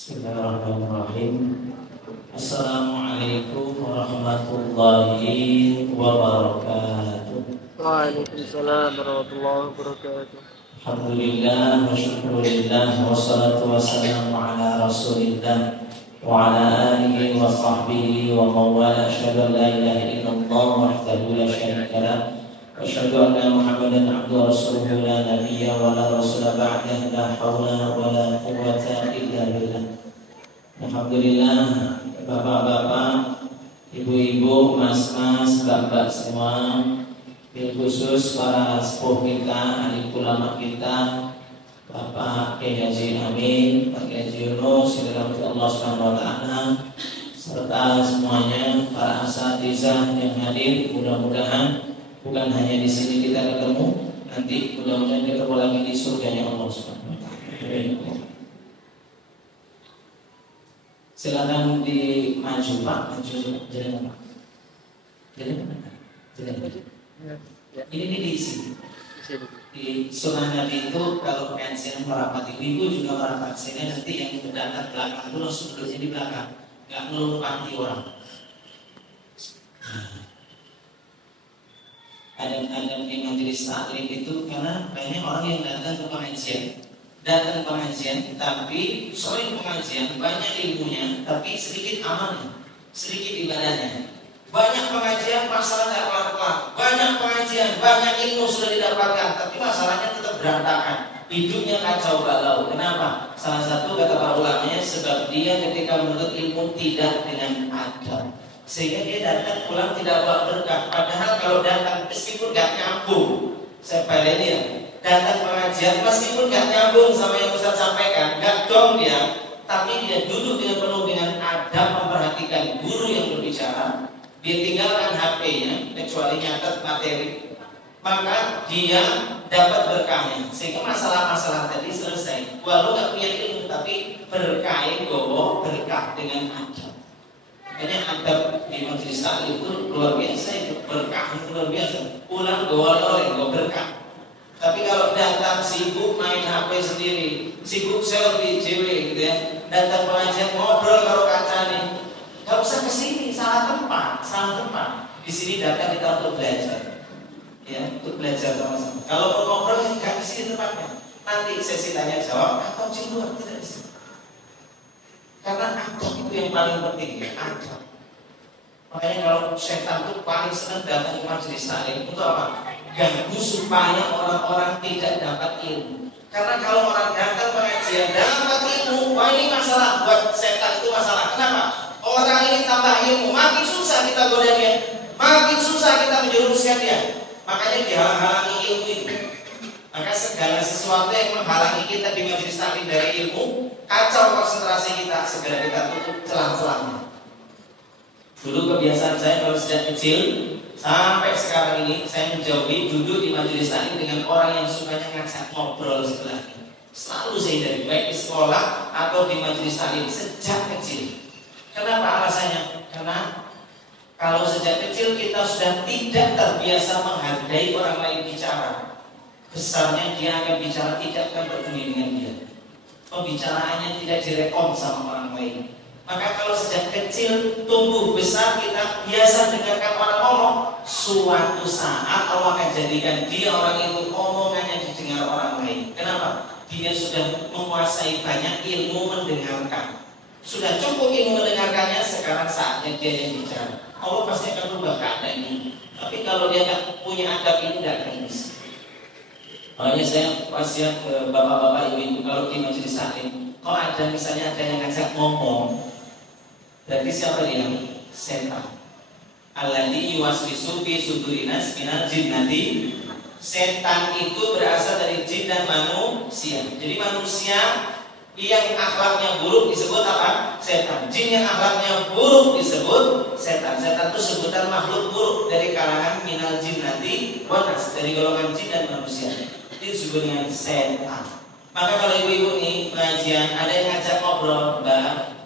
Bismillahirrahmanirrahim. Assalamualaikum warahmatullahi wabarakatuh. Waalaikumsalam warahmatullahi wabarakatuh. Alhamdulillah wa syukurillah wa salatu wassalamu ala rasulillah wa ala alihi wa sahbihi wa mawala. Asyhadu an la ilaha illallah wahdahu la syarika lah wa asyhadu anna Muhammadan abduhu wa rasuluhu la nabiyya wa la rasula ba'dahu la haula wa la quwwata illa billah. Alhamdulillah, bapak-bapak, ibu-ibu, mas-mas, mbak-mbak semua, bil khusus para sepuh kita, adik ulama kita, Bapak Kiai Haji Amin, Pak Kiai Haji Yunus, dirahmati Allah Subhanahu wa taala, serta semuanya para asatizah yang hadir. Mudah-mudahan bukan hanya di sini kita ketemu, nanti mudah-mudahan ketemu lagi di surganya Allah Subhanahu wa taala. Silakan dimaju Pak, maju jalan Pak. Jalan. Ini diisi. Di sunnah Nabi itu kalau pensiun merapat ibu juga merapat, sehingga nanti yang mendatar belakang itu langsung duduknya di belakang, nggak melumpati orang. Ada yang majelis taklim itu karena banyak orang yang datang ke pengajian, tapi sering pengajian, banyak ilmunya, tapi sedikit amalnya, sedikit ibadahnya. Banyak pengajian, masalah tidak kelar-kelar. Banyak pengajian, banyak ilmu sudah didapatkan, tapi masalahnya tetap berantakan. Hidupnya kacau balau. Kenapa? Salah satu kata para ulamanya, sebab dia ketika menuntut ilmu tidak dengan adab, sehingga dia datang pulang tidak bawa berkah. Padahal kalau datang meskipun gak nyambung, saya pilih ya, datang pengajian meskipun gak nyambung sama yang Ustaz sampaikan, gak dong dia, tapi dia duduk dengan penuh dengan adab, memperhatikan guru yang berbicara, dia tinggalkan HP-nya kecuali nyatet materi, maka dia dapat berkahnya, sehingga masalah-masalah tadi selesai. Walau gak punya ilmu, tapi berkah gowo berkah dengan adab. Makanya adab di majelis taklim itu luar biasa, itu berkah itu luar biasa. Pulang gowo berkah. Tapi kalau datang sibuk main HP sendiri, sibuk selfie cewek gitu ya, datang pengajian ngobrol kalau kacanya, gak usah kesini, salah tempat. Di sini datang kita untuk belajar, ya, untuk belajar sama-sama. Kalau mau ngobrol gak di sini tempatnya. Nanti sesi tanya jawab atau di luar, tidak di sini. Karena adab itu yang paling penting ya, adab. Makanya kalau setan itu paling senang datang ke majelis taklim untuk apa? Ganggu supaya orang-orang tidak dapat ilmu. Karena kalau orang datang pengajian dapat ilmu, wah ini masalah buat setan, itu masalah. Kenapa? Orang ini tambah ilmu, makin susah kita goda dia, makin susah kita menjerumuskan dia. Makanya dihalangi ilmu itu. Maka segala sesuatu yang menghalangi kita di majelis taklim dari ilmu, kacau konsentrasi kita, segera kita tutup celah-celahnya. Dulu kebiasaan saya kalau sejak kecil sampai sekarang ini, saya menjauhi duduk di majelis taklim dengan orang yang sukanya ngajak ngobrol sebelahnya. Selalu saya hindari, baik di sekolah atau di majelis taklim sejak kecil. Kenapa alasannya? Karena kalau sejak kecil kita sudah tidak terbiasa menghargai orang lain bicara, besarnya dia akan bicara tidak akan peduli dengan dia. Pembicaraannya tidak direkom sama orang lain. Maka kalau sejak kecil tumbuh besar kita biasa dengarkan orang ngomong, suatu saat Allah akan jadikan dia orang itu omongannya didengar orang lain. Kenapa? Dia sudah menguasai banyak ilmu mendengarkan. Sudah cukup ilmu mendengarkannya, sekarang saatnya dia yang bicara. Allah pasti akan berubah keadaan ini. Tapi kalau dia tidak punya adab ini tidak akan bisa. Makanya saya wasiat ke bapak-bapak ibu-ibu kalau di majelis taklim, kalau ada misalnya ada yang ngajak ngomong, berarti siapa dia? Setan. Alladzi yuwaswisu fi sudurin nas minal jinnati. Setan itu berasal dari jin dan manusia. Jadi manusia yang akhlaknya buruk disebut apa? Setan. Jin yang akhlaknya buruk disebut setan. Setan itu sebutan makhluk buruk dari kalangan minal jinnati wan nas, dari golongan jin dan manusia. Itu disebut dengan setan. Maka kalau ibu-ibu nih pengajian ada yang ngajak ngobrol, Mbak,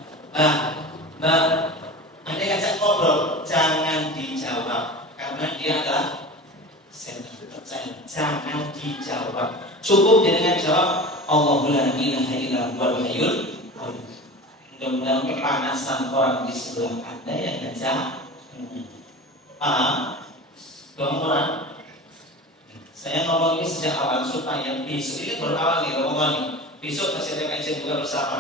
ada yang ngajak ngobrol, jangan dijawab karena dia adalah setan. Jangan dijawab. Cukup dengan jawab Allahu la ilaha illa huwal hayyul qayyum. Mudah-mudahan kepanasan orang di sebelah Anda yang ngajak. Kemudian saya ngomong ini sejak awal supaya besok ini baru awal nih Ramadan nih. Besok masih ada kajian buka bersama.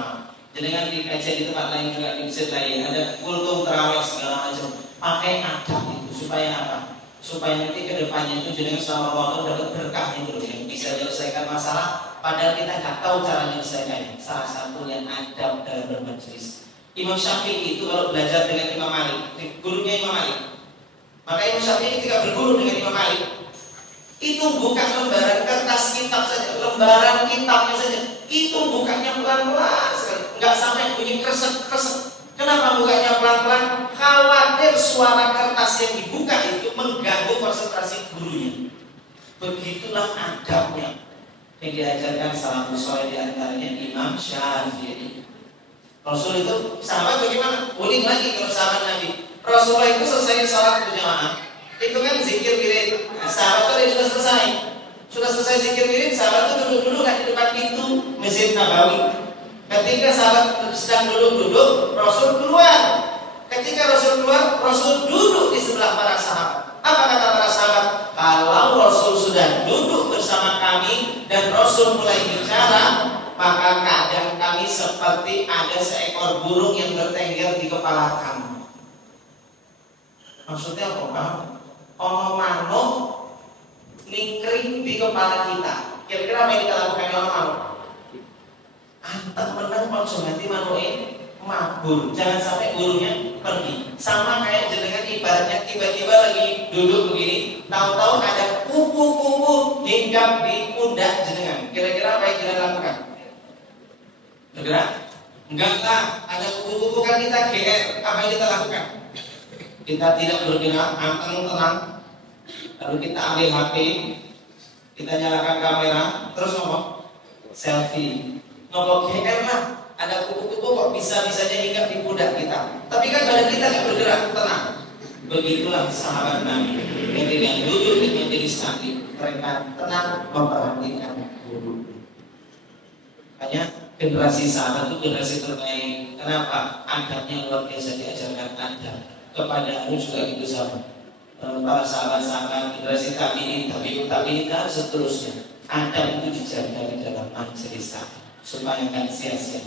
Jangan di kajian di tempat lain juga di masjid lain ada kultum terawih segala macam. Pakai adab itu supaya apa? Supaya nanti kedepannya itu jangan selama Ramadan dapat berkah itu yang bisa menyelesaikan masalah. Padahal kita nggak tahu cara menyelesaikannya. Salah satunya adab dalam bermajelis. Imam Syafi'i itu kalau belajar dengan Imam Malik, gurunya Imam Malik. Maka Imam Syafi'i ketika berguru dengan Imam Malik, itu bukan lembaran kertas kitab saja, lembaran kitabnya saja. Itu bukanya pelan-pelan sekali, nggak sampai bunyi kresek-kresek. Kenapa bukanya pelan-pelan? Khawatir suara kertas yang dibuka itu mengganggu konsentrasi gurunya. Begitulah adabnya yang diajarkan salafus saleh di antaranya Imam Syafi'i. Rasul itu sahabat bagaimana? Unik lagi kalau sahabat Nabi. Rasulullah itu selesai salat berjamaah, itu kan zikir wirid. Nah, sahabat itu sudah selesai zikir wirid, sahabat itu duduk-duduk di depan pintu Masjid Nabawi. Ketika sahabat sedang duduk-duduk, Rasul keluar. Ketika Rasul keluar, Rasul duduk di sebelah para sahabat. Apa kata para sahabat? Kalau Rasul sudah duduk bersama kami dan Rasul mulai bicara, maka keadaan kami seperti ada seekor burung yang bertengger di kepala kamu. Maksudnya apa? Ono manuk ningkring di kepala kita. Kira-kira apa yang kita lakukan kalau manuk? Antar menang konsumsi manuk mabur. Jangan sampai burungnya pergi. Sama kayak jenengan ibaratnya tiba-tiba lagi duduk begini, tahu-tahu ada kupu-kupu hinggap di pundak jenengan. Kira-kira apa yang jenengan lakukan? Bergerak? Enggak lah, ada kupu-kupu kan kita GR. Apa yang kita lakukan? Kita tidak bergerak, anteng tenang. Lalu kita ambil HP, kita nyalakan kamera, terus ngomong selfie. Ngomong GR lah, ada kupu-kupu kok bisa-bisanya hinggap di pundak kita. Tapi kan badan kita nggak bergerak, tenang. Begitulah sahabat Nabi yang dengan duduk di majelis Nabi, mereka tenang memperhatikan guru. Makanya generasi sahabat itu generasi terbaik. Kenapa? Adabnya luar biasa diajarkan adab. Kepada Anu juga gitu sama. Para sahabat-sahabat generasi tabi'in dan seterusnya. Adab itu dijaga di dalam majelis Nabi supaya nggak sia-sia.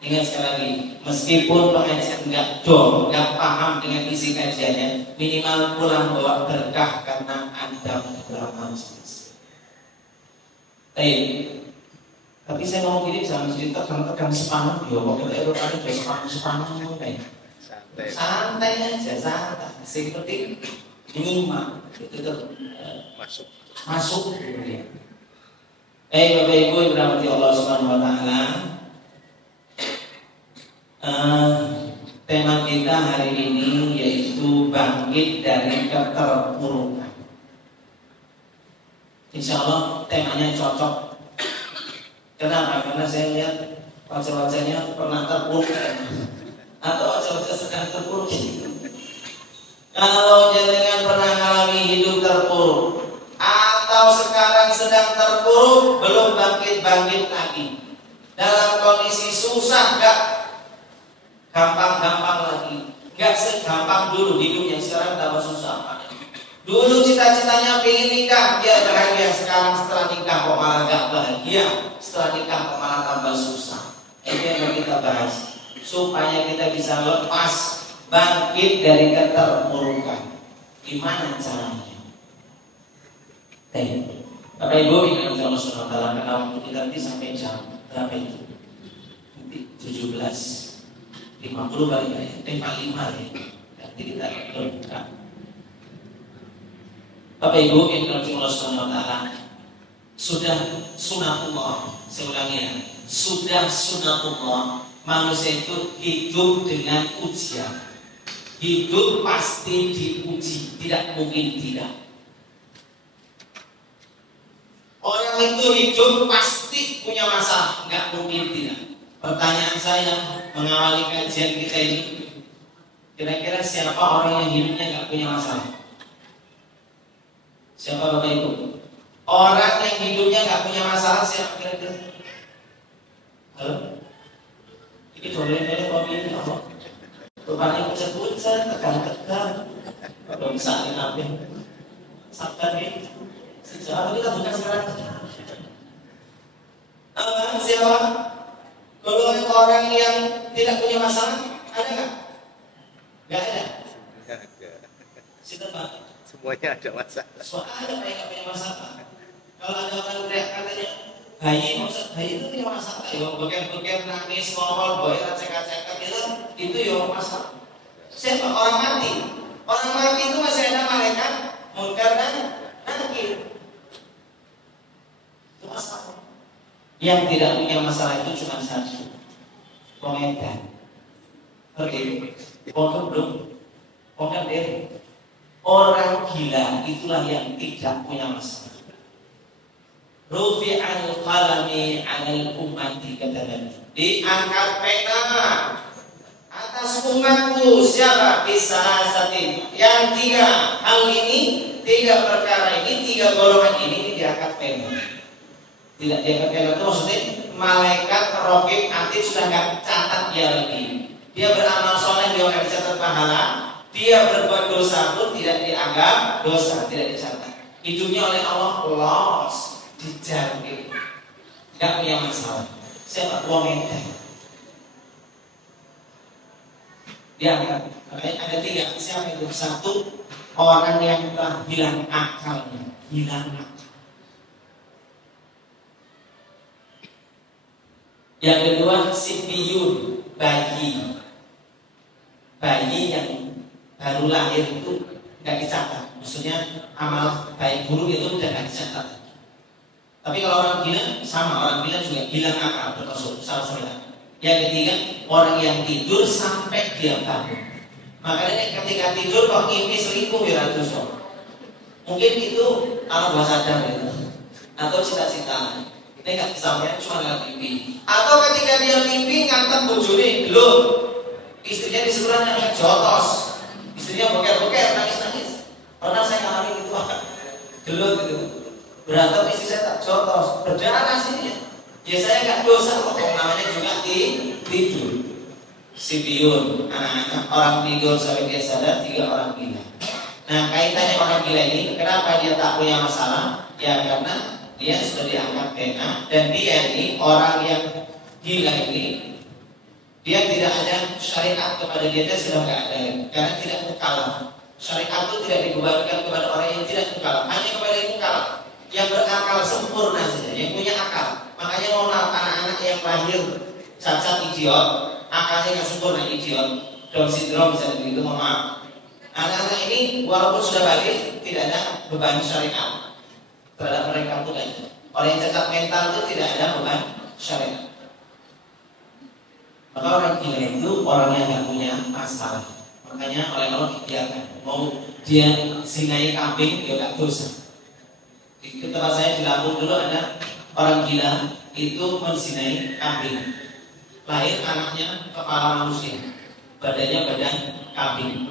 Ingat sekali lagi, meskipun pengajian nggak paham dengan isi kajiannya, minimal pulang bawa berkah karena adab dalam majelis. Tapi saya mau gini sama cerita tekan sepanang, ya kalau kita Eropa itu sepanang kayak santai aja, santai. Yang penting nyimak, itu tuh masuk. Bapak Ibu yang dirahmati Allah Subhanahu Wa Taala, tema kita hari ini yaitu bangkit dari keterpurukan. Insya Allah temanya cocok. Kenapa? Karena saya lihat wajah-wajahnya pernah terpuruk atau wajah-wajah sedang terpuruk. Kalau jenengan pernah mengalami hidup terpuruk atau sekarang sedang terpuruk, belum bangkit-bangkit lagi, dalam kondisi susah, gak gampang-gampang lagi, gak segampang dulu hidupnya. Sekarang tambah susah. Dulu cita-citanya pengen nikah, dia bahagia. Sekarang setelah nikah kok malah gak bahagia. Setelah nikah kok malah tambah susah. Itu yang kita bahas supaya kita bisa lepas, bangkit dari keterpurukan. Gimana caranya? Bapak Ibu ini Allah Subhanahu Wa Taala, karena waktu kita nanti sampai jam berapa itu? Nanti 17:50 kali ya, 45 ya. Nanti kita berbuka. Bapak Ibu yang Allah Subhanahu Wa Taala, sudah sunatullah, saya ulangi ya, sudah sunatullah manusia itu hidup dengan ujian. Hidup pasti diuji, tidak mungkin tidak. Orang itu hidup pasti punya masalah, nggak mungkin tidak. Pertanyaan saya mengawali kajian kita ini, kira-kira siapa orang yang hidupnya nggak punya masalah? Siapa Bapak Ibu? Orang yang hidupnya nggak punya masalah siapa kira-kira? Halo? Ini boleh Rupanya pucat-pucat, tekan-tekan. Kalau bisa ngapain? Sabda ini sejarah kita bukan sekarang. Siapa? Golongan orang yang tidak punya masalah ada nggak? Nggak ada. Siapa Pak? Semuanya ada masalah. Soalnya ada yang nggak punya masalah. Kalau ada orang teriak katanya bayi, maksud bayi itu punya masalah. Yang beker-beker nangis, ngomol, boy, cek-cekan itu yang masalah. Siapa? Orang mati. Orang mati itu masih ada malaikat munkar dan nakir. Itu masalah. Yang tidak punya masalah itu cuma satu. Komentar. Oke. Pokok belum. Pokok deh. Orang gila itulah yang tidak punya masalah. Rufi'al qalami 'anil ummati katakan. Diangkat pena atas umatku. Siapa? Bisasatin. Yang tiga hal ini, tiga perkara ini, tiga golongan ini diangkat pena. Tidak diangkat pena itu maksudnya malaikat raqib atid sudah nggak catat dia lagi. Dia beramal soleh dia nggak dicatat pahala. Dia berbuat dosa pun tidak dianggap dosa, tidak dicatat. Hidupnya oleh Allah lost. Dijamin, nggak punya masalah. Siapa? Wong ente. Dia ada tiga. Siapa itu? Satu, orang yang telah hilang akalnya, hilang akal. Yang kedua, sibiyun, bayi yang baru lahir itu nggak dicatat. Maksudnya amal baik buruk itu udah nggak dicatat. Tapi kalau orang gila sama, orang gila juga hilang akal termasuk salah. Yang ketiga, orang yang tidur sampai dia bangun. Makanya ketika tidur kok mimpi selingkuh ya dosa. Mungkin itu alam bawah sadar gitu. Atau cita-cita. Ini nggak disampaikan cuma dengan mimpi. Atau ketika dia mimpi ngantem bojone, lho. Istrinya di sebelahnya jotos. Istrinya boker-boker, nangis-nangis. Pernah saya ngalamin itu gelut gitu. Berantem istri saya tak jotos, berdarah sini. Ya saya nggak dosa kok, namanya juga tidur. Sibiyun, anak-anak orang tidur sampai dia sadar, tiga orang gila. Nah kaitannya orang gila ini, kenapa dia tak punya masalah? Ya karena dia sudah diangkat pena dan dia ini orang yang gila ini, dia tidak ada syariat kepada dia sudah nggak ada, karena tidak mukallaf. Syariat itu tidak dibebankan kepada orang yang tidak mukallaf, hanya kepada yang mukallaf. Yang berakal sempurna saja, yang punya akal. Makanya mohon maaf anak-anak yang lahir cacat idiot, akalnya nggak sempurna idiot, Down syndrome misalnya begitu, mohon maaf. Anak-anak ini walaupun sudah balik tidak ada beban syariat terhadap mereka pun aja. Orang yang cacat mental itu tidak ada beban syariat. Maka orang gila itu orang yang nggak punya masalah. Makanya oleh Allah dibiarkan. Mau dia singai kambing dia nggak dosa. Di tempat saya di Lampung dulu ada orang gila itu menzinai kambing. Lahir anaknya kepala manusia, badannya badan kambing,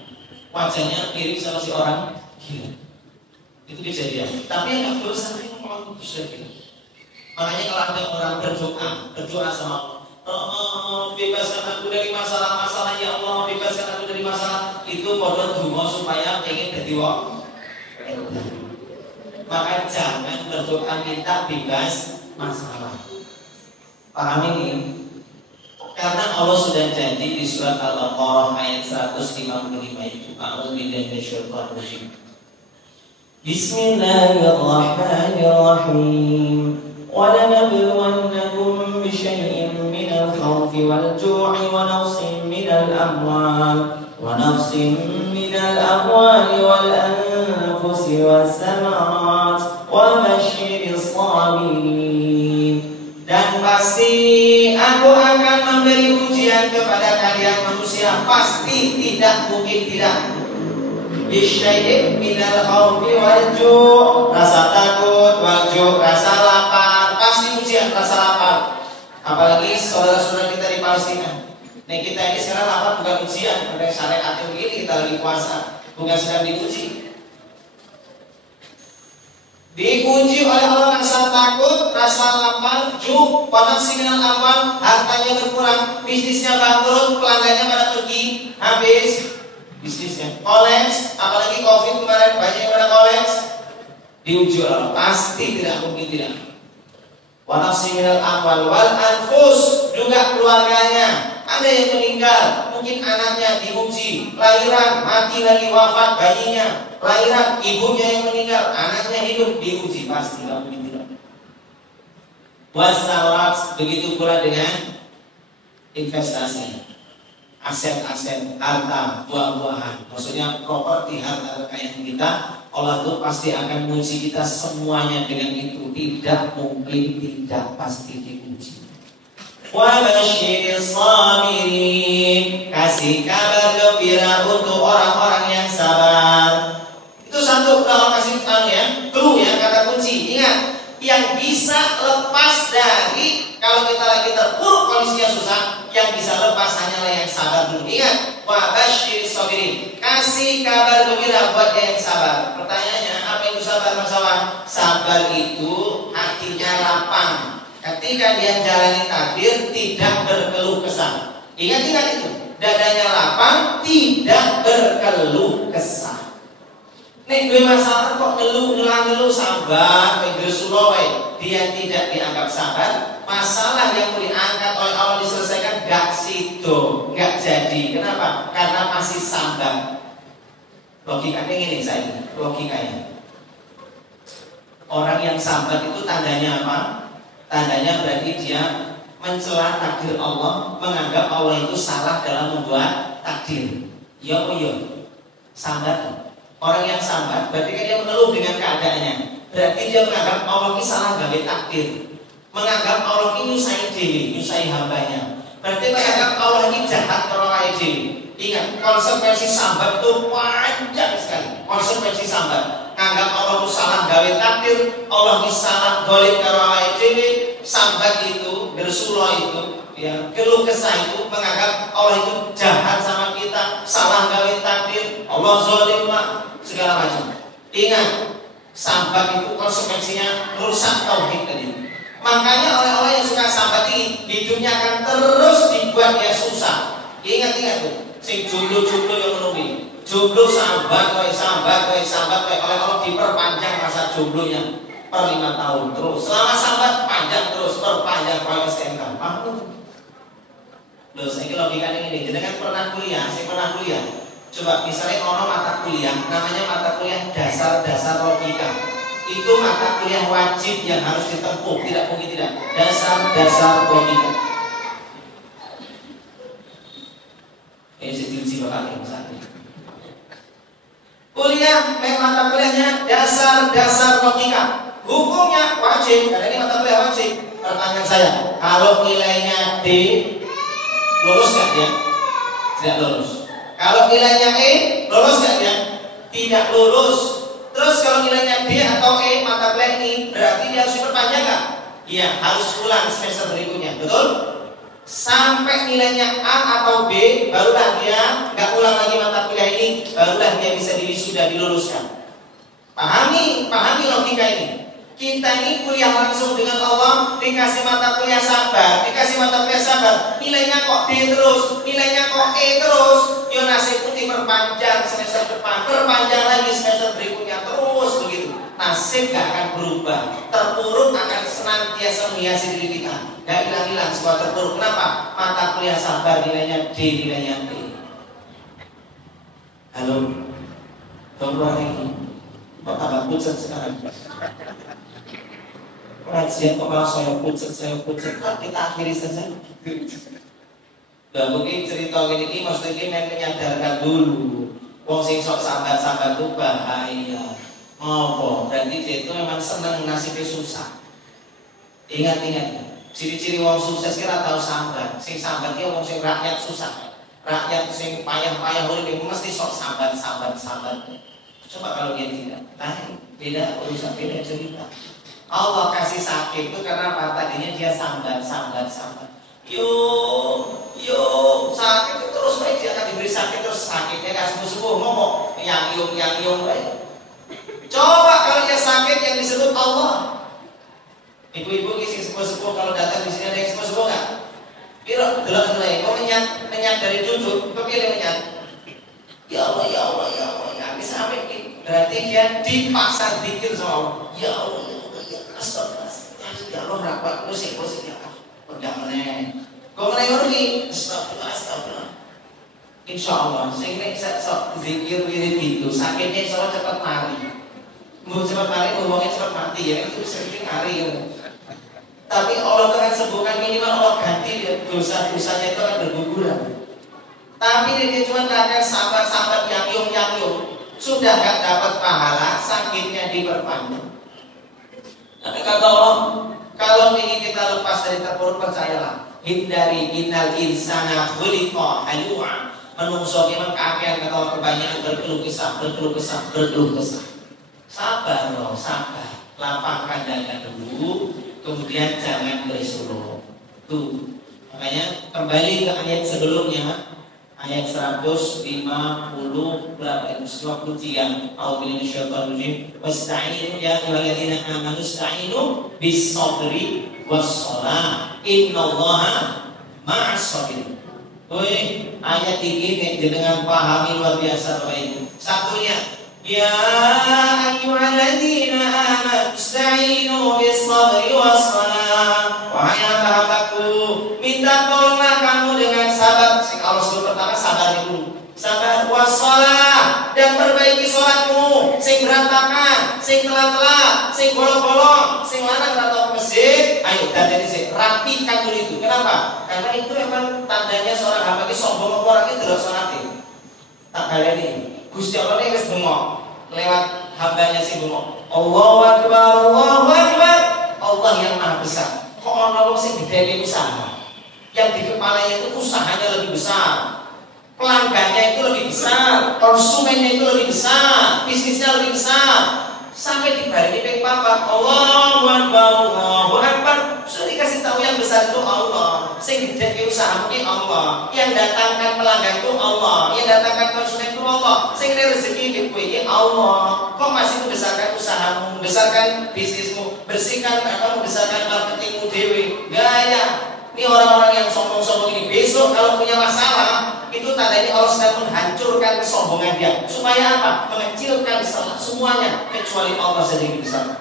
wajahnya mirip sama si orang gila. Itu kejadian. Tapi yang nggak dosa itu mau sudah gila. Makanya kalau ada orang berdoa sama Allah, bebaskan aku dari masalah-masalah ya Allah, bebaskan aku dari masalah, itu bodoh dungo supaya pengen jadi wong. Maka jangan berdoa minta bebas masalah. Paham ini? Karena Allah sudah janji di surat Al-Baqarah ayat 155 itu. A'udzu billahi minasyaitonir rajim. Bismillahirrahmanirrahim. Wa lanabluwannakum bisyai'in minal khawfi wal ju'i wa naqsin minal amwal wal anfusi was samarat wa basyiris sabirin. Dan pasti aku akan memberi ujian kepada kalian manusia, pasti tidak mungkin tidak. Bisyai'in minal khawfi wal ju', rasa takut, wal ju', rasa lapar, pasti ujian rasa lapar. Apalagi saudara-saudara kita di Palestina. Nih kita ini sekarang lapar bukan ujian, pakai syariat begini kita lagi puasa, bukan sedang diuji. Diuji oleh Allah rasa takut, rasa lapar, panas sinyal awal, hartanya berkurang, bisnisnya bangkrut, pelanggannya pada pergi, habis bisnisnya, kolaps, apalagi COVID kemarin banyak yang pada kolaps, diuji Allah, pasti tidak mungkin tidak. Wa nafsi minal amwal wal anfus, juga keluarganya ada yang meninggal, mungkin anaknya diuji, lahiran mati lagi wafat bayinya, lahiran ibunya yang meninggal, anaknya hidup diuji, pasti tidak mungkin tidak. Wasalat, begitu pula dengan investasi, aset-aset, harta, buah-buahan, maksudnya properti, harta kekayaan kita. Allah itu pasti akan menguji kita semuanya dengan itu. Tidak mungkin tidak, pasti diuji. Wa basyiril sabirin, kasih kabar gembira untuk orang-orang yang sabar. Itu satu kalau kasih tahu ya, clue ya, kata kunci. Ingat, yang bisa lepas dari kalau kita lagi terpuruk kondisinya susah, yang bisa lepas hanyalah yang sabar dulu. Ingat, wa basyiril sabirin, kasih kabar gembira buat yang sabar. Pertanyaannya, apa itu sabar Mas Awan? Sabar itu hatinya lapang. Ketika dia jalani takdir tidak berkeluh kesah. Ingat itu. Dadanya lapang, tidak berkeluh kesah. Nek dua masalah kok ngeluh sabar, dia tidak dianggap sabar. Masalah yang diangkat oleh Allah diselesaikan gak situ, gak jadi. Kenapa? Karena masih sabar. Logikanya ini saya, logikanya. Orang yang sabar itu tandanya apa? Tandanya berarti dia mencela takdir Allah, menganggap Allah itu salah dalam membuat takdir. Ya, sabar. Orang yang sabar berarti kan dia mengeluh dengan keadaannya. Berarti dia menganggap Allah ini salah gawe takdir, menganggap Allah ini nyusai hambanya. Berarti menganggap Allah ini jahat kalau dewi. Ingat, konsekuensi sabar itu panjang sekali. Konsekuensi sabar, menganggap Allah itu salah gawe takdir, Allah ini salah golek kalau dewi. Sabar itu, bersulah itu, ya, keluh kesah itu menganggap Allah itu jahat sama kita, salah gawe takdir, Allah zalim segala macam. Ingat, sabar itu konsekuensinya rusak tauhid tadi. Makanya oleh-oleh yang suka sabar ini hidupnya akan terus dibuat dia susah. Ingat tuh, sing jomblo yang menunggu, jomblo sabar, oleh Allah diperpanjang masa jomblonya per 5 tahun terus. Selama sabar panjang terus, perpanjang oleh STNK. Paham? Loh, saya logikanya ini. Jangan pernah kuliah, saya pernah kuliah. Coba misalnya ono mata kuliah, namanya mata kuliah dasar-dasar logika. Itu mata kuliah wajib yang harus ditempuh, tidak mungkin tidak. Dasar-dasar logika. Institusi bakal misalnya. Kuliah, mata kuliahnya dasar-dasar logika. Hukumnya wajib, karena ini mata kuliah wajib. Pertanyaan saya, kalau nilainya D, lulus nggak dia? Tidak lulus. Kalau nilainya E, lulus nggak dia? Tidak lulus. Terus kalau nilainya B atau E mata kuliah ini, berarti dia harus diperpanjang nggak? Iya, harus ulang semester berikutnya, betul? Sampai nilainya A atau B, barulah dia nggak ulang lagi mata kuliah ini, barulah dia bisa diwisuda, diluluskan. Pahami logika ini. Kita ini kuliah langsung dengan Allah, dikasih mata kuliah sabar, nilainya kok D terus, nilainya kok E terus. Yo nasib putih perpanjang semester depan, perpanjang lagi semester berikutnya, terus begitu. Nasib gak akan berubah, terpuruk akan senantiasa menghiasi diri kita. Gak hilang-hilang sebuah terpuruk. Kenapa? Mata kuliah sabar nilainya D, nilainya E. Halo, keluar ini. Kok tambah pucat sekarang? Pengajian kok malah saya pucat. Kan kita akhiri saja. Dan mungkin cerita ini maksudnya menyadarkan dulu. Wong sing sok sabar itu bahaya. Ngopo? Berarti dia itu memang senang nasibnya susah. Ingat. Ciri-ciri wong sukses kira tahu sabar. Sing sabar dia wong sing rakyat susah. Rakyat sing payah-payah urip mesti sok sabar. Coba kalau dia tidak, beda urusan, beda cerita. Allah kasih sakit itu karena apa? Tadinya dia sabar. Yuk, sakit itu terus baik, dia akan diberi sakit terus sakitnya gak sembuh-sembuh, ngomong yang yung baik. Coba kalau dia sakit yang disebut Allah. Ibu-ibu isi sepuh-sepuh kalau datang di sini ada yang sepuh-sepuh nggak? Biro, delok kau menyat dari cucu, kau pilih menyat. Ya Allah, ya Allah, ya Allah, ya bisa sampai gitu. Berarti dia dipaksa zikir sama Allah. Ya Allah, ya Allah, ya astagfirullah. Ya Allah, rapat musik ya. Pegang meneh. Kok meneh ngono iki? Astagfirullah, astagfirullah. Insyaallah, sing nek sok zikir wirid itu sakitnya insyaallah cepat mari. Mau cepat mari, ngomongnya cepat mati ya, itu sering hari. Tapi Allah akan sembuhkan minimal Allah ganti dosa-dosanya itu akan berguguran. Tapi dia cuma karena sahabat-sahabat yang yung sudah gak dapat pahala, sakitnya diperpanjang. Tapi kata Allah, kalau ingin kita lepas dari terpuruk, percayalah, hindari innal insana khuliqa halu'a. Menungso memang kakean kata Allah kebanyakan berkeluh kesah. Sabar loh, sabar. Lapangkan dada dulu, kemudian jangan bersuruh. Tuh, makanya kembali ke ayat sebelumnya. Ayat 150 berapa itu? 23. A'udzubillahi minasyaitonir wasta'inu ya ayyuhalladzina amanu ista'inu bis-sabri was-shalah. Innallaha ma'as-sabirin. Woi, ayat ini nek jenengan pahami luar biasa Bapak Ibu. Satunya, ya ayyuhalladzina amanu ista'inu bis-sabri was-shalah. Wahai hamba-hambaku, minta tolonglah kamu dengan sabar. Sing Allah suruh pertama sabar dulu. Sabar was-shalah dan perbaiki salatmu. Sing berantakan, sing telat-telat, sing bolong-bolong, sing lanang atau masjid, ayo dadani sik rapikan dulu itu. Kenapa? Karena itu memang tandanya seorang hamba ki sombong orang itu delok salate. Tak baleni. Gusti Allah ini wis bengok lewat hambanya sing bengok. Allahu akbar, Allahu akbar. Allah yang Maha Besar. Kok ana wong sing gedhe usaha? Yang di kepalanya itu usahanya lebih besar. Pelanggannya itu lebih besar, konsumennya itu lebih besar, bisnisnya lebih besar. Sampai dibalik ping papat, Allahu akbar, Allahu akbar. Sudah dikasih tahu yang besar itu Allah. Sing didek usaha mungkin Allah. Yang datangkan pelanggan itu Allah. Yang datangkan konsumen itu Allah. Sing rezeki kowe iki Allah. Kok masih membesarkan usahamu, membesarkan bisnismu, bersihkan membesarkan marketingmu dewe. Gaya. Ini orang-orang yang sombong-sombong ini besok kalau punya masalah itu tandanya Allah sedang menghancurkan kesombongan dia. Supaya apa? Mengecilkan semuanya kecuali Allah sendiri bisa.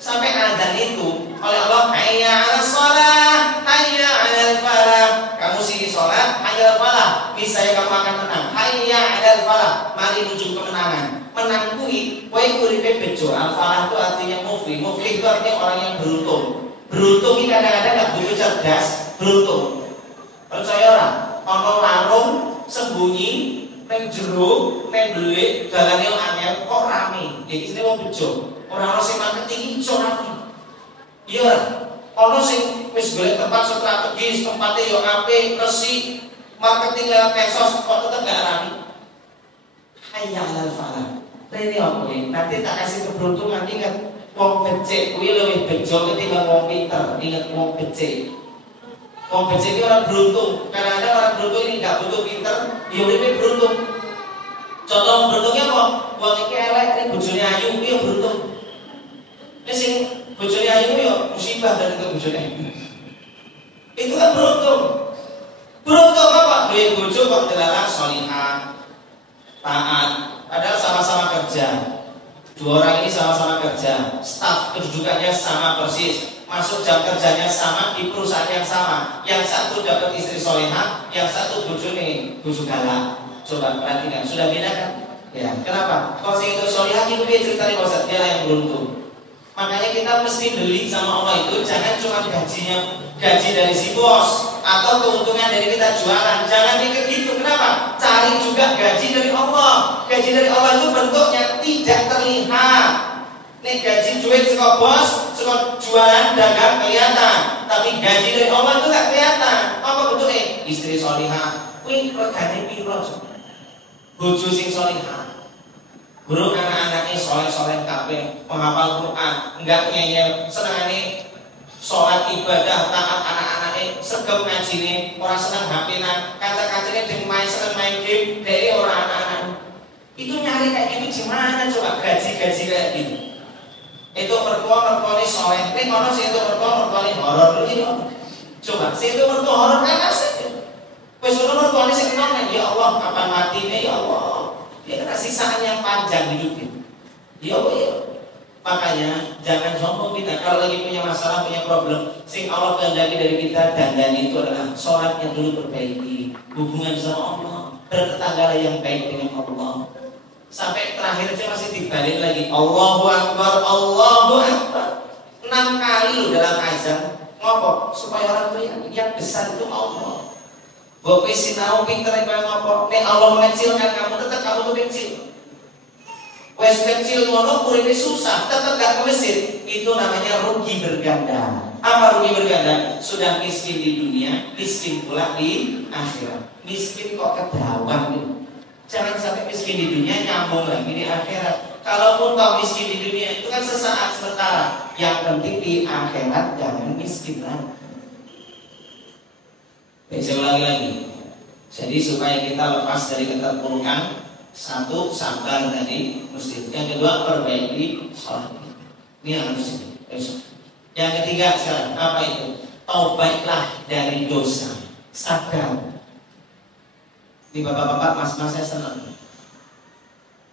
Sampai azan itu oleh Allah, hayya 'alas shalah, hayya 'alal falah. Kamu sini sholat, hayya 'alal falah. Niscaya kamu akan menang. Hayya 'alal falah. Mari menuju kemenangan. Menang kuwi kowe uripe bejo. Al falah itu artinya muflih. Muflih itu artinya orang yang beruntung. Beruntung ini kadang-kadang gak butuh cerdas, beruntung. Percaya orang, ono warung sembunyi, neng jeruk, neng belik, jalannya angel, kok rame. Jadi sini mau bejo. Orang-orang sing marketing iso rame. Iya, ono sing wis golek tempat strategis, tempatnya yo apik, resik, marketing lewat medsos, kok tetep gak rame. Hayya 'alal falah. Rene opo nanti tak kasih keberuntungan, ingat. Wong becik kuwi luwih bejo ketimbang wong pinter. Ingat wong becik. Wong becik ini orang beruntung. Kadang-kadang orang beruntung ini enggak butuh pinter, dia lebih beruntung. Contoh beruntungnya apa? Wong iki elek, ini bojone ayu, dia beruntung. Ini sing bojone ayu ya musibah dari itu bojone. Itu kan beruntung. Beruntung apa? Duwe bojo kok delalah salihah, taat, padahal sama-sama kerja. Dua orang ini sama-sama kerja, staf kedudukannya sama persis, masuk jam kerjanya sama di perusahaan yang sama. Yang satu dapat istri solehah, yang satu bojone bojo galak. Coba perhatikan, sudah beda kan? Ya, kenapa? Kalau saya itu solehah itu dia ceritanya bahwa dia yang beruntung. Makanya kita mesti beli sama Allah itu jangan cuma gaji dari si bos atau keuntungan dari kita jualan. Jangan mikir gitu. Kenapa? Cari juga gaji dari Allah. Gaji dari Allah itu bentuknya tidak terlihat. Nih gaji duit saka bos, saka jualan dagang kelihatan. Tapi gaji dari Allah itu nggak kelihatan. Apa bentuknya? Istri solihah. Wih, regane piro? Bojo sing solihah. Guru anak-anaknya soleh-soleh kabeh, penghafal Quran, enggak ngeyel, senengane sholat ibadah, taat anak-anaknya, segem ngajine, orang seneng HP-nan, kaca-kacanya dengan main seneng main game, dari orang anak-anak. Itu nyari kayak gitu gimana coba gaji-gaji kayak gitu? Itu mertua ini soleh, ini kono sih itu mertua ini horor ini. Coba sih itu mertua horor kan asik. Wes mertua ini sing nang ya Allah, kapan matinya ya Allah. Dia kena siksaan yang panjang hidupnya. Yo. Makanya jangan sombong kita kalau lagi punya masalah, punya problem. Sing Allah kehendaki dari kita dan itu adalah sholat yang dulu perbaiki, hubungan sama Allah, bertetangga yang baik dengan Allah. Sampai terakhir aja masih dibalik lagi Allahu Akbar, Allahu Akbar 6 kali dalam azan. Ngopo? Supaya orang itu yang besar itu Allah. Bapak sinau pinter yang ngopo? Nek Allah mengecilkan kamu, tetap kamu tuh kecil. Wes kecil ngono kuripe susah, tetap gak ke masjid. Itu namanya rugi berganda. Apa rugi berganda? Sudah miskin di dunia, miskin pula di akhirat. Miskin kok kedawan gitu. Jangan sampai miskin di dunia nyambung lagi di akhirat. Kalaupun kau miskin di dunia itu kan sesaat sementara. Yang penting di akhirat jangan miskin lagi. Saya ulangi lagi. Jadi supaya kita lepas dari keterpurukan, satu, sabar tadi mesti. Yang kedua, perbaiki sholat. Ini yang harus besok. Yang ketiga sekarang apa itu? Taubatlah dari dosa. Sadar. Di bapak-bapak, mas-mas saya senang.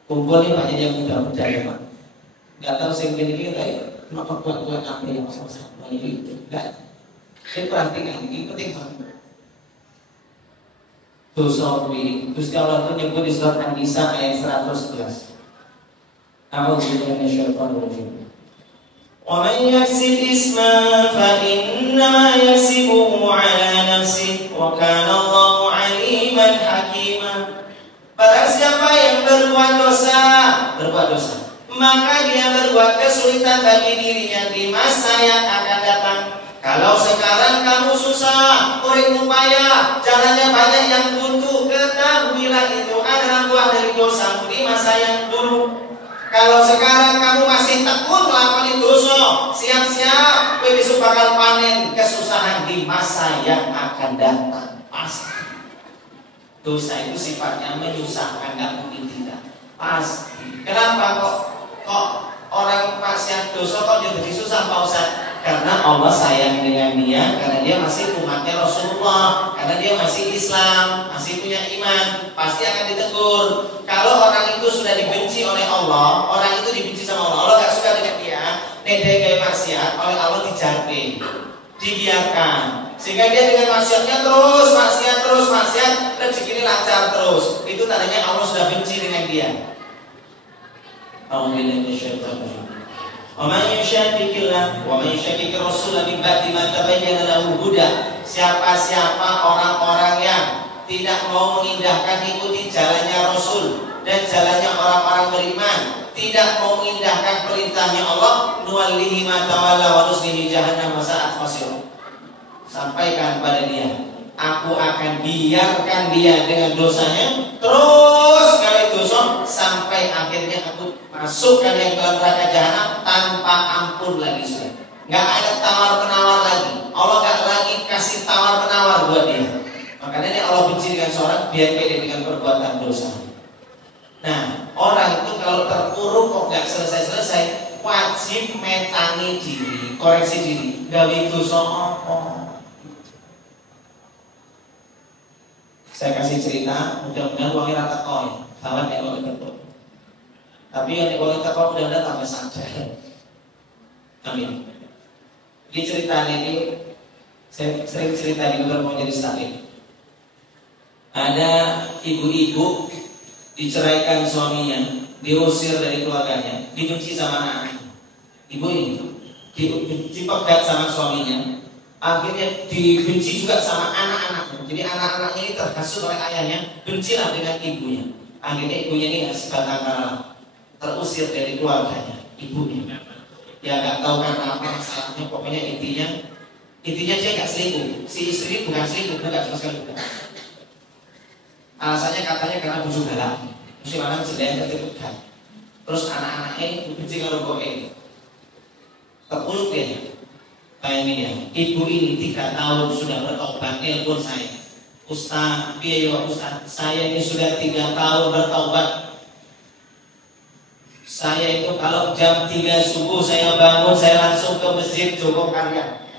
Kumpul ini banyak yang muda-muda ya Pak. Gak tahu sih ini kayak kenapa buat apa yang sama-sama ini itu. Gak. Saya perhatikan ini penting banget. Dosa kuwi Gusti Allah itu nyebut di surat An-Nisa ayat 111. A'udzu minasyaitonir rajim. Wa man yaksib isman fa innama yasibuhu 'ala nafsihi wa kana Allahu 'aliman hakima. Barang siapa yang berbuat dosa, maka dia berbuat kesulitan bagi dirinya di masa yang akan datang. Kalau sekarang kamu susah, urip upaya, jalannya banyak yang buntu, ketahuilah itu adalah buah dari dosamu di masa yang dulu. Kalau sekarang kamu masih tekun melakukan dosa, siap-siap besok bakal panen kesusahan di masa yang akan datang. Pasti. Dosa itu sifatnya menyusahkan, nggak mungkin tidak. Pasti. Kenapa kok orang maksiat dosa kok jadi susah Pak Ustaz? Karena Allah sayang dengan dia, karena dia masih umatnya Rasulullah, karena dia masih Islam, masih punya iman, pasti akan ditegur. Kalau orang itu sudah dibenci oleh Allah, orang itu dibenci sama Allah, Allah gak suka dengan dia, nedai gaya maksiat, oleh Allah dijarpe, dibiarkan, sehingga dia dengan maksiatnya terus maksiat, rezekinya lancar terus. Itu tandanya Allah sudah benci dengan dia. Alhamdulillah. Wa man yushaqiqillah wa man yushaqiqir rasul min ba'di ma tabayyana lahu huda. Siapa-siapa orang-orang yang tidak mau mengindahkan ikuti jalannya Rasul dan jalannya orang-orang beriman, tidak mau mengindahkan perintahnya Allah, nuwallihi ma tawalla wa nuslihi jahannam wa sa'at masir. Sampaikan pada dia, aku akan biarkan dia dengan dosanya terus kali dosa sampai akhirnya aku masukkan dia ke dalam neraka jahanam tanpa ampun lagi sudah. Nggak ada tawar penawar lagi. Allah nggak lagi kasih tawar penawar buat dia. Makanya ini Allah benci dengan seorang biar dia dengan perbuatan dosa. Nah, orang itu kalau terpuruk kok nggak selesai-selesai, wajib metangi diri, koreksi diri. Gawe dosa apa? Saya kasih cerita, mudah-mudahan uangnya rata koin, kawan yang uang terpuruk. Tapi yang uang terpuruk mudah-mudahan tambah sadar. Amin. Di cerita ini, saya sering cerita di beberapa majelis taklim. Ada ibu-ibu diceraikan suaminya, diusir dari keluarganya, dibenci sama anaknya. Ibu ini dipegat sama suaminya, akhirnya dibenci juga sama anak-anaknya. Jadi anak-anaknya ini terhasut oleh ayahnya, bencilah dengan ibunya. Akhirnya ibunya ini sebatang kara, terusir dari keluarganya, ibunya. Ya nggak tahu karena apa masalahnya, pokoknya intinya dia nggak selingkuh. Si istri bukan selingkuh, bukan sama sekali bukan. Alasannya katanya karena bujuk galak, mesti mana jelek tertekan. Terus anak-anaknya benci kalau goe, terpuruk dia. Kayak ini ya, ibu ini 3 tahun sudah bertobat, telepon saya, Ustaz, biaya Ustaz, saya ini sudah 3 tahun bertobat. Saya itu kalau jam 3 subuh saya bangun, saya langsung ke masjid Jogokarya.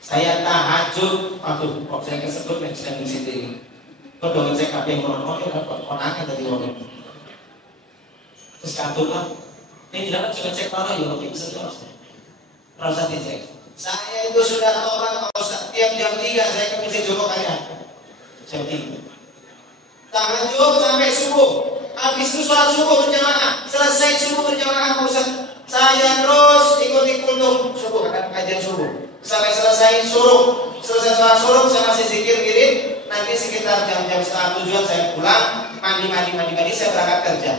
Saya tahajud, aduh, kok saya kesebut menjelaskan di situ ini. Kok dong saya kabeh ngono ya dapat konakan tadi wong. Terus kabur lah. Ini tidak coba cek mana ya, oke bisa terus. Rasa dicek. Saya itu sudah orang tiap jam 3 saya ke Masjid Joko Karya. Jam 3. Tahajud sampai subuh. Habis itu sholat subuh berjamaah. Selesai subuh berjamaah Ustaz. Saya terus ikuti kultum subuh, akan kajian subuh. Sampai selesai suruh. Selesai sholat suruh saya masih zikir-zikir. Nanti sekitar jam-jam setengah 7 saya pulang, mandi saya berangkat kerja.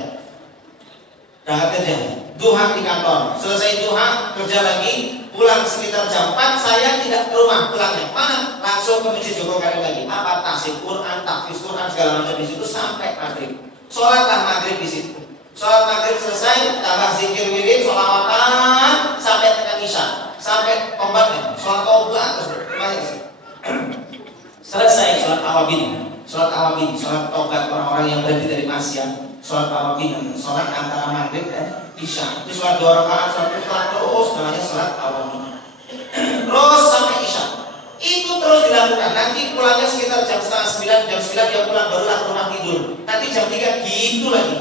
Duha di kantor. Selesai duha kerja lagi, pulang sekitar jam 4 saya tidak ke rumah pulangnya. Mana? Langsung ke Masjid Joko Karya lagi. Apa tafsir Quran, tahfiz Quran segala macam di situ sampai maghrib. Sholatlah maghrib di situ. Sholat maghrib selesai, tambah zikir wirid, sholawatan sampai tekan isya, sampai tobatnya. Sholat tobat terus selesai sholat awabin, sholat tobat orang-orang yang berhenti dari maksiat. Sholat awabin, sholat antara maghrib dan isya. Itu sholat 2 rakaat, sholat putra terus namanya sholat awabin. Terus sampai isya. Itu terus dilakukan. Nanti pulangnya sekitar jam setengah 9, jam 9 dia pulang barulah ke rumah tidur. Nanti jam 3 gitu lagi.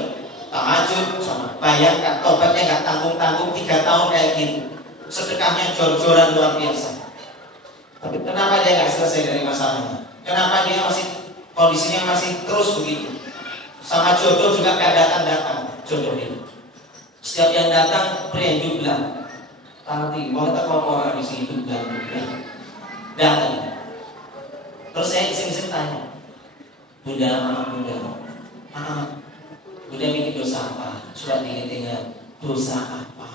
Tahajud sama. Bayangkan tobatnya nggak tanggung-tanggung 3 tahun kayak gitu. Sedekahnya jor-joran luar biasa. Tapi kenapa dia nggak selesai dari masalahnya? Kenapa dia masih kondisinya masih terus begitu? Sama jodoh juga nggak datang-datang jodoh ini. Setiap yang datang pria jumlah. Nanti mau kita orang di sini jumlah. Datang. Terus saya iseng-iseng tanya, Bunda, Bunda bikin dosa apa? Sudah diingat dosa apa?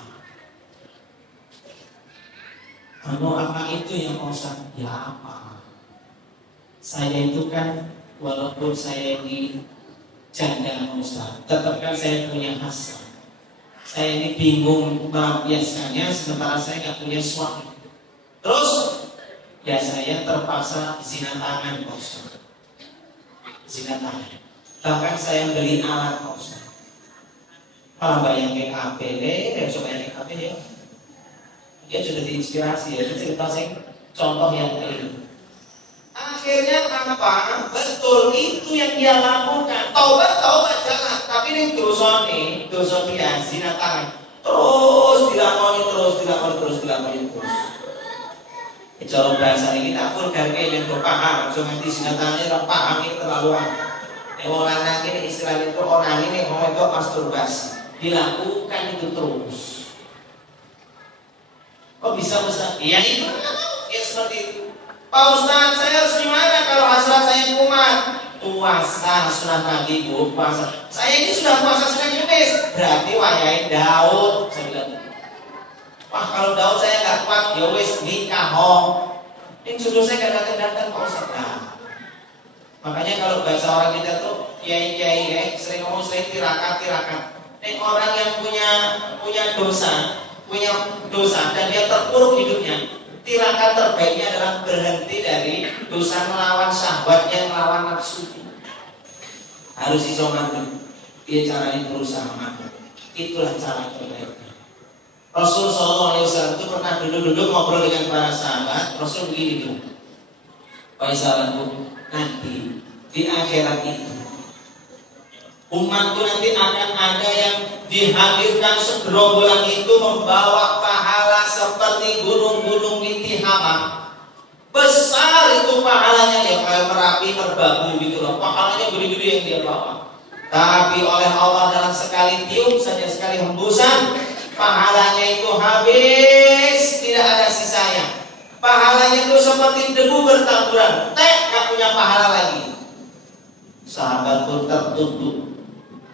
Apa itu yang mau saya? Ya apa? Saya itu kan walaupun saya ini janda Ustaz, tetap kan saya punya hasrat. Saya ini bingung melampiaskannya sementara saya nggak punya suami. Terus ya saya terpaksa zina tangan Ustaz. Zina tangan. Bahkan saya beli alat Ustaz. Malah bayangin APD, ya coba yang APD ya. Dia sudah diinspirasi ya, cerita saya contoh yang ini. Akhirnya apa? Betul itu yang dia lakukan. Taubat jalan, tapi ini dosa dia zina tangan. Terus dilakoni terus. Cara bahasa ini tak pun dari yang paham, cuma di zina tangannya tak paham ini terlaluan. Orang lanang ini istilahnya itu orang ini mau itu masturbasi, dilakukan itu terus. Kok bisa Ustaz? Ya itu ya seperti itu. Pak Ustaz, saya harus gimana kalau hasrat saya kumat? Puasa sunat Nabi Bu, puasa. Saya ini sudah puasa sunat Yunis, berarti wayahin Daud. Saya bilang, wah kalau Daud saya nggak kuat, ya wis nikah Ini jodoh saya nggak datang Pak Ustaz. Nah, makanya kalau bahasa orang kita tuh kiai sering ngomong sering tirakat. Ini orang yang punya dosa dan dia terpuruk hidupnya. Tirakat terbaiknya adalah berhenti dari dosa melawan syahwatnya, melawan nafsu. Harus iso mati. Dia caranya berusaha mati. Itulah cara terbaiknya. Rasul SAW itu pernah duduk ngobrol dengan para sahabat. Rasul begini bilang, wahai sahabatku, nanti di akhirat itu umatku nanti akan ada yang dihadirkan segerombolan itu membawa pahala seperti gunung-gunung di Tihamah. Besar itu pahalanya ya kayak Merapi, Merbabu gitu loh. Pahalanya gede-gede yang dia bawa. Tapi oleh Allah dalam sekali tiup saja, sekali hembusan, pahalanya itu habis, tidak ada sisanya. Pahalanya itu seperti debu bertaburan. Gak punya pahala lagi. Sahabat pun tertunduk,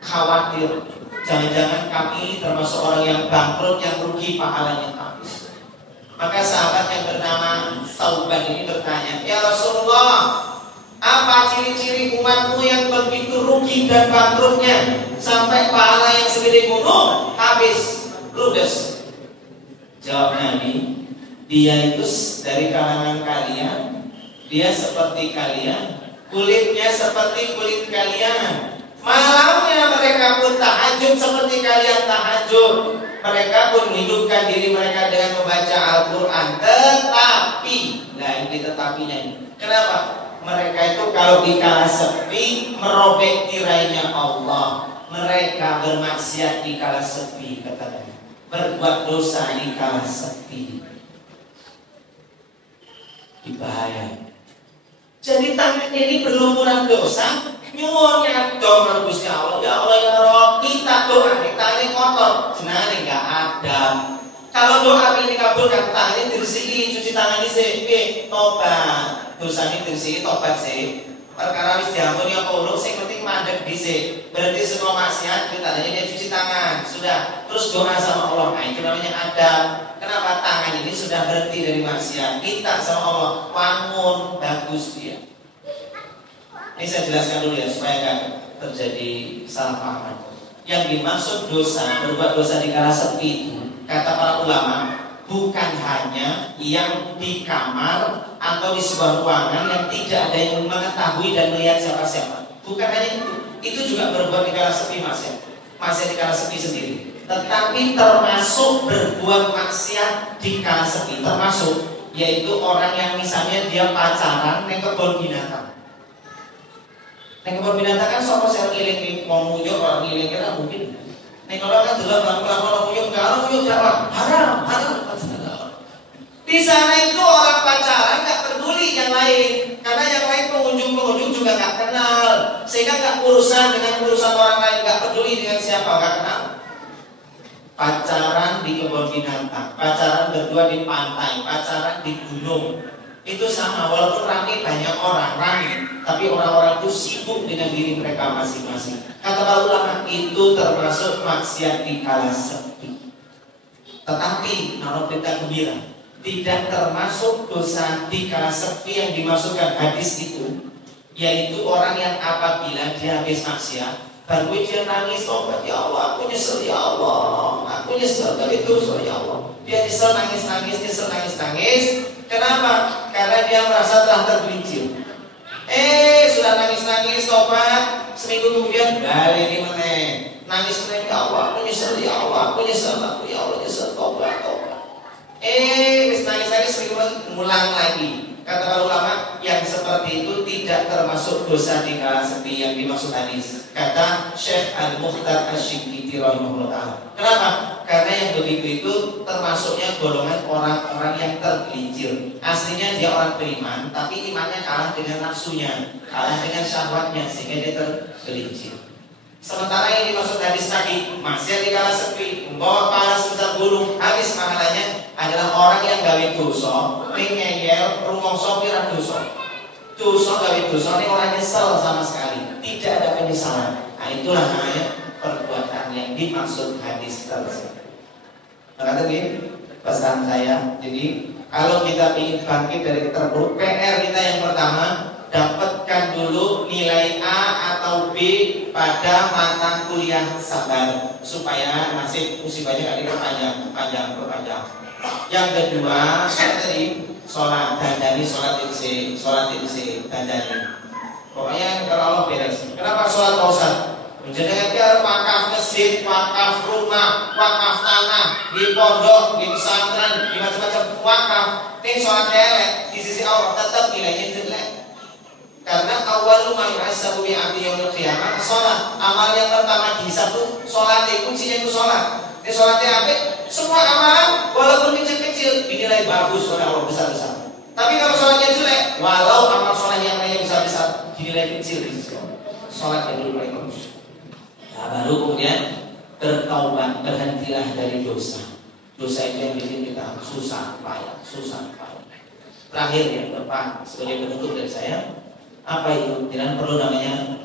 khawatir, jangan-jangan kami termasuk orang yang bangkrut, yang rugi pahalanya habis. Maka sahabat yang bernama Sauban ini bertanya, ya Rasulullah, apa ciri-ciri umatmu yang begitu rugi dan bangkrutnya sampai pahala yang segede gunung habis, ludes? Jawab Nabi, dia itu dari kalangan kalian, dia seperti kalian, kulitnya seperti kulit kalian. Malamnya mereka pun tahajud seperti kalian tahajud. Mereka pun menghidupkan diri mereka dengan membaca Al-Quran. Tetapi, nah ini tetapinya ini. Kenapa? Mereka itu kalau dikala sepi merobek tirainya Allah. mereka bermaksiat di kala sepi, katakan berbuat dosa di kala sepi. Bahaya. Jadi tangan ini berlumuran dosa, nyuwun nyadong karo Gusti Allah. Ya Allah ya Rob, kita doa tangan kotor, jenenge enggak ada. Kalau doa ini dikabulkan, tangan diresiki, cuci tangan sih, tobat. Dosane diresiki, tobat sih. Perkara wis diampuni apa urung, sing penting mandek dhisik. Berarti semua maksiat kita hanya dia cuci tangan, sudah. Terus doa sama Allah. Nah, itu namanya adab. Kenapa tangan ini sudah berhenti dari maksiat? Minta sama Allah, bangun, bagus dia. Ini saya jelaskan dulu ya supaya nggak terjadi salah paham. Yang dimaksud dosa, berbuat dosa di kala sepi itu, kata para ulama, bukan hanya yang di kamar atau di sebuah ruangan yang tidak ada yang mengetahui dan melihat siapa-siapa. Bukan hanya itu juga berbuat di kala sepi maksiat di kala sepi sendiri. Tetapi termasuk berbuat maksiat di kala sepi, termasuk yaitu orang yang misalnya dia pacaran di kebun binatang. Di kebun binatang kan sopo sing ngiling mau nguyuk orang ngiling kira mungkin. Nek kalau kan delok orang nguyuk kalau nguyuk jawab haram. Di sana itu orang pacaran nggak peduli yang lain, karena yang lain pengunjung juga nggak kenal, sehingga nggak urusan dengan urusan orang lain, nggak peduli dengan siapa, nggak kenal. Pacaran di kebun binatang, pacaran berdua di pantai, pacaran di gunung, itu sama. Walaupun ramai banyak orang ramai, tapi orang-orang itu sibuk dengan diri mereka masing-masing. Kata para ulama itu termasuk maksiat di kala sepi. Tetapi namun berita gembira, tidak termasuk dosa di kala sepi yang dimasukkan hadis itu, yaitu orang yang apabila dia habis maksiat baru dia nangis tobat, ya Allah aku nyesel, ya Allah aku nyesel dari dosa, ya Allah. Dia nyesel nangis. Kenapa? Karena dia merasa telah tergelincir. Sudah nangis tobat, seminggu kemudian balik meneh nangis meneh, ya Allah aku nyesel, ya Allah aku nyesel, ya Allah nyesel tobat. Wis nangis seminggu ngulang lagi. Kata para ulama yang seperti itu tidak termasuk dosa di kala sepi yang dimaksud hadis. Kata Syekh Al-Mukhtar Asy-Syinkiti rahimahullah. Kenapa? Karena yang begitu itu termasuknya golongan orang-orang yang tergelincir. Aslinya dia orang beriman, tapi imannya kalah dengan nafsunya, kalah dengan syahwatnya, sehingga dia tergelincir. Sementara yang dimaksud hadis tadi, maksiat di kala sepi, membawa pahala sebesar gunung, habis pahalanya adalah orang yang gawe dosa, ngeyel, rumongso pirang dosa gawe dosa, ini orang nyesel sama sekali, tidak ada penyesalan. Nah itulah namanya perbuatan yang dimaksud hadis tersebut. Maka tadi pesan saya, jadi kalau kita ingin bangkit dari keterpuruk, PR kita yang pertama, dapatkan dulu nilai A atau B pada mata kuliah sabar supaya nasib musibahnya kali perpanjang. Yang kedua, tadi sholat dandani, sholat ini dandani. Pokoknya kalau Allah beres. Kenapa sholat Ustaz? Menjadikan dia wakaf masjid, wakaf rumah, wakaf tanah, di pondok, di pesantren, di macam-macam wakaf. Ini sholat elek di sisi Allah tetap nilainya jelek. Karena awal rumah yuhasabu bi abdi yaumil qiyamah sholat. Amal yang pertama dihisab itu sholat, kuncinya itu sholat. Ini sholatnya apa? Semua amalan walaupun kecil-kecil dinilai bagus oleh Allah besar-besar. Tapi kalau sholatnya jelek, walau amal sholat yang lainnya besar-besar dinilai kecil di sisi Allah. Sholat yang dulu paling bagus. Nah, baru kemudian bertaubat, berhentilah dari dosa. Dosa itu yang bikin kita susah payah. Terakhir yang depan sebagai penutup dari saya. Apa itu? Jangan perlu namanya.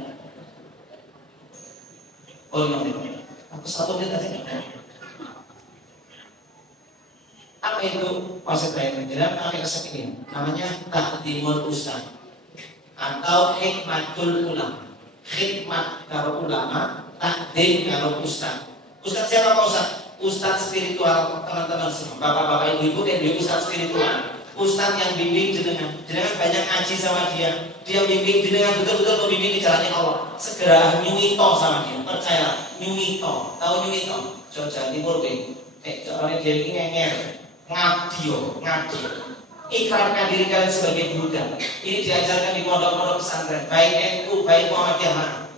Aku satu menit aja. Apa itu konsep lain? Jangan pakai resep ini. Namanya takdimul ustaz atau hikmatul ulama. Hikmat kalau ulama, takdim kalau ustaz. Ustaz siapa Pak Ustaz? Ustaz spiritual teman-teman semua. Bapak-bapak, ibu-ibu dan ibu ustaz spiritual. Ustaz yang bimbing jenengan banyak ngaji sama dia bimbing jenengan betul-betul membimbing di jalannya Allah. Segera nyuwito sama dia, percaya nyuwito, tahu nyuwito? Jawa Timur be, orang dia ini ngenger, ngabdi. Ikrarkan diri kalian sebagai budak. Ini diajarkan di pondok-pondok pesantren, baik NU, baik Muhammadiyah.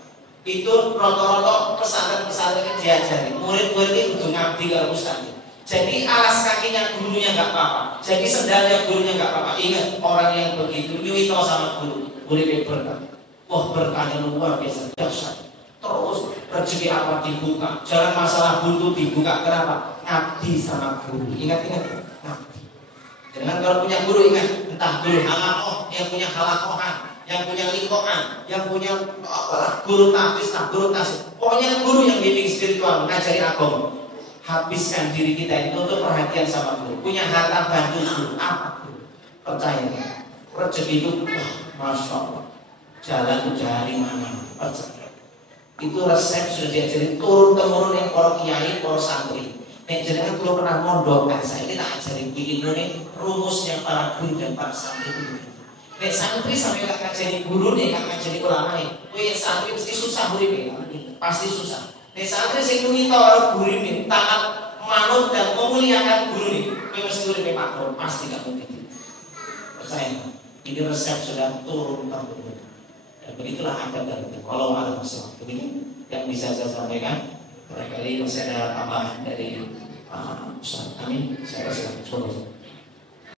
Itu roto-roto pesantren-pesantren diajari murid-murid itu kudu ngabdi kalau ustaz. Jadi alas kakinya gurunya nggak apa-apa, jadi sendalnya gurunya nggak apa-apa. Ingat, orang yang begitu nyuwito sama guru boleh berkah. Wah, berkahnya luar biasa dahsyat. Terus rezeki apa dibuka, jalan masalah buntu dibuka. Kenapa? Ngabdi sama guru. Ingat-ingat, ngabdi. Jangan kalau punya guru ingat, entah guru halakoh, yang punya halakohan, yang punya lingkungan, yang punya guru tahfiz, guru tasawuf. Pokoknya guru yang bimbing spiritual, ngajari agama. Habiskan diri kita itu untuk perhatian sama guru. Punya harta bantu guru, apa guru? Percaya, rezeki itu, masya Allah, jalan dari mana? Percaya. Itu resep sudah diajarin turun temurun yang para kiai, para santri. Nek jenengan kalau pernah mondok, saya kita ajarin bikin rumusnya para guru dan para santri itu. Nek santri sampai gak ngajari guru nih, gak ngajari ulama nih, santri mesti susah nih, pasti susah. Nek santri sing ngita karo guru ini, taat manut dan memuliakan guru ini, mesti uripe makmur, pasti gak mungkin. Percaya, ini resep sudah turun temurun. Dan begitulah adab dan kalau ada masalah begini yang bisa saya sampaikan. Barangkali masih ada tambahan dari Ustaz. Amin. Saya rasa cukup.